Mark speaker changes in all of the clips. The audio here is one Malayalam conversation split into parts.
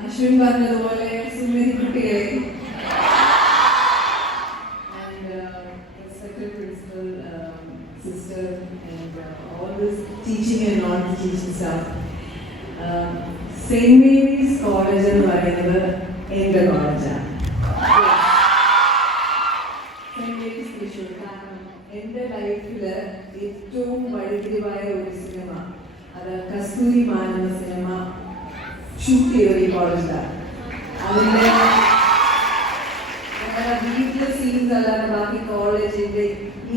Speaker 1: അശ്വിൻ പറഞ്ഞതുപോലെ സുന്ദരി കുട്ടികളെ. And all this teaching and non-teaching staff. Um, Mary's college എന്ന് പറയുന്നത് എന്റെ കോളേജാണ് സെയിന്റ് മേരീസ് തൃശ്ശൂർ. കാരണം എന്റെ ലൈഫിൽ ഏറ്റവും വഴിതിരിവായ ഒരു സിനിമ അത് കസ്തൂരി മാൻ സിനിമ ഷൂട്ട് ചെയ്തത് ഈ കോളേജിലാണ് അതിന്റെ സീൻസ് അല്ലാതെ ബാക്കി കോളേജിന്റെ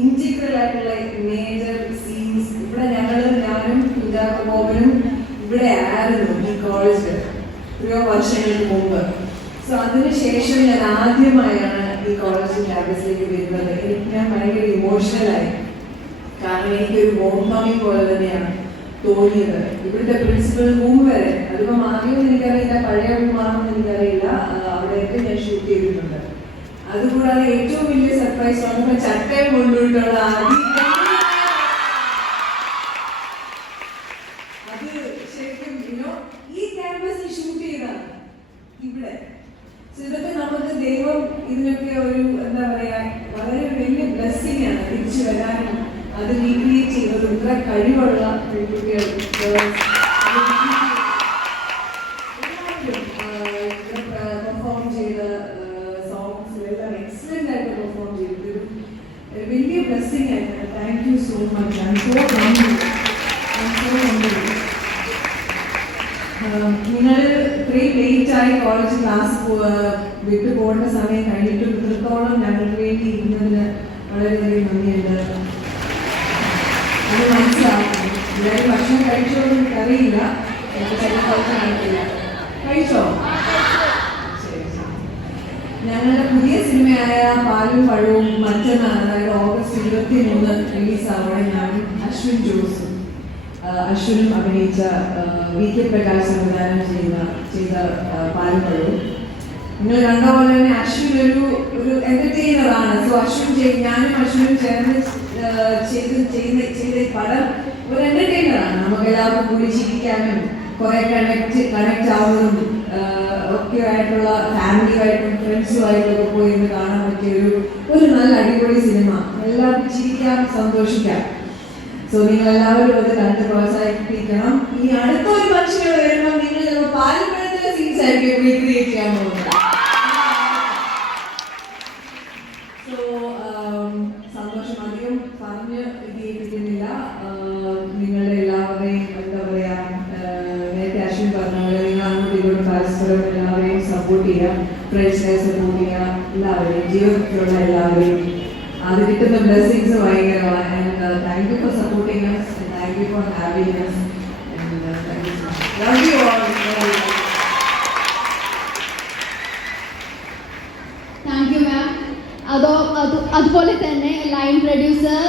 Speaker 1: ഇന്റിഗ്രൽ ആയിട്ടുള്ള മേജർ സീൻസ് ഇവിടെ ഞങ്ങൾ ഞാനും ബോബനും ഇവിടെ ആയിരുന്നു ഈ കോളേജിൽ എത്രയോ വർഷങ്ങൾക്ക് മുമ്പ്. സോ അതിനുശേഷം ഞാൻ ആദ്യമായാണ് ഈ കോളേജ് ക്യാമ്പസിലേക്ക് വരുന്നത്. എനിക്ക് ഞാൻ ഭയങ്കര ഇമോഷണലായി കാരണം എനിക്കൊരു ഹോം കമ്മിങ് പോലെ തന്നെയാണ്. തോന്നിയത്. ഇവിടുത്തെ പ്രിൻസിപ്പൽ റൂം വരെ. അതിപ്പോ മാറിയെന്ന് എനിക്കറിയില്ല പഴയ മാറുമെന്ന് എനിക്കറിയില്ല. അവിടെയൊക്കെ ഞാൻ ഷൂട്ട് ചെയ്തിട്ടുണ്ട്. അതുകൂടാതെ ഏറ്റവും വലിയ സർപ്രൈസ് ആണ് ചട്ടയും കൊണ്ടുപോയിട്ടുള്ള അത് ദൈവം ഇതിനൊക്കെ ഒരു എന്താ പറയാ വളരെ വലിയ ബ്ലെസ്സിങ് ആണ് തിരിച്ചു വരാനും. അത് റീക്രിയേറ്റ് ചെയ്തത് ഇത്ര കഴിവുള്ള പെൺകുട്ടികൾ. പെർഫോം ചെയ്ത സോങ്സിലെല്ലാം എക്സലന്റ് ആയിട്ട് പെർഫോം ചെയ്തു ഒരു ഒരു വലിയ ബ്ലെസ്സിങ് ആയിരുന്നു thank you so much I so നിങ്ങൾ ഇത്രയും ലേറ്റ് ആയി കോളേജ് ക്ലാസ് വിട്ടു പോകേണ്ട സമയം കഴിഞ്ഞിട്ട് ഇത്രത്തോളം ഞങ്ങൾക്ക് വേണ്ടി ഇരുന്നതിന് വളരെയധികം നന്ദിയുണ്ട് ഞങ്ങളുടെ പുതിയ സിനിമയായ പാലും പഴവും മറ്റന്നാൾ അതായത് ഓഗസ്റ്റ് ഇരുപത്തി മൂന്ന് റിലീസാവോടെ ഞാനും അശ്വിൻ ജോസും അശ്വിനും അഭിനയിച്ച വി കെ പ്രകാശ് സംവിധാനം ചെയ്യുന്ന ചെയ്ത പാലും പഴവും. നിങ്ങൾ കണ്ട പോലെ തന്നെ അശ്വിൻ ഒരു ഒരു എന്റർടൈനർ ചെയ്ത് ഞാനും അശ്വിനും ചേർന്ന് ചെയ്ത് ചെയ്ത് ചെയ്ത പടം ഒരു എന്റർടൈനറാണ് നമുക്ക് എല്ലാവർക്കും കൂടി ചിരിക്കാനും കുറെ കണക്ട് കണക്ട് ആവുന്നതും ഒക്കെ ആയിട്ടുള്ള ഫാമിലിയുമായിട്ടും ഫ്രണ്ട്സുമായിട്ടും ഒക്കെ പോയി ഇന്ന് കാണാൻ പറ്റിയ ഒരു ഒരു നല്ല അടിപൊളി സിനിമ എല്ലാവർക്കും ചിരിക്കാം സന്തോഷിക്കാം. സോ നിങ്ങൾ എല്ലാവരും അത് കണ്ട് പ്രോത്സാഹിപ്പിക്കണം. ഇനി അടുത്ത ഒരു പക്ഷികൾ വരുമ്പോൾ നിങ്ങൾ ചിലപ്പോൾ സീൻസ് ആയിരിക്കും റീക്രിയേറ്റ് ചെയ്യാൻ പോകുന്നത് നിങ്ങൾ അങ്ങോട്ടും ഇങ്ങോട്ടും പരസ്പരം എല്ലാവരെയും സപ്പോർട്ട് ചെയ്യുക ഫ്രണ്ട്സിനെ സപ്പോർട്ട് ചെയ്യുക എല്ലാവരെയും ജീവിതത്തിലുള്ള എല്ലാവരെയും അത് കിട്ടുന്ന ബ്ലെസ്സിങ്സ് ഭയങ്കരമാണ് and thank you for supporting us thank you for having us and thank you love you all
Speaker 2: thank you ma'am അതോ അത് അതുപോലെ തന്നെ ലൈൻ പ്രൊഡ്യൂസർ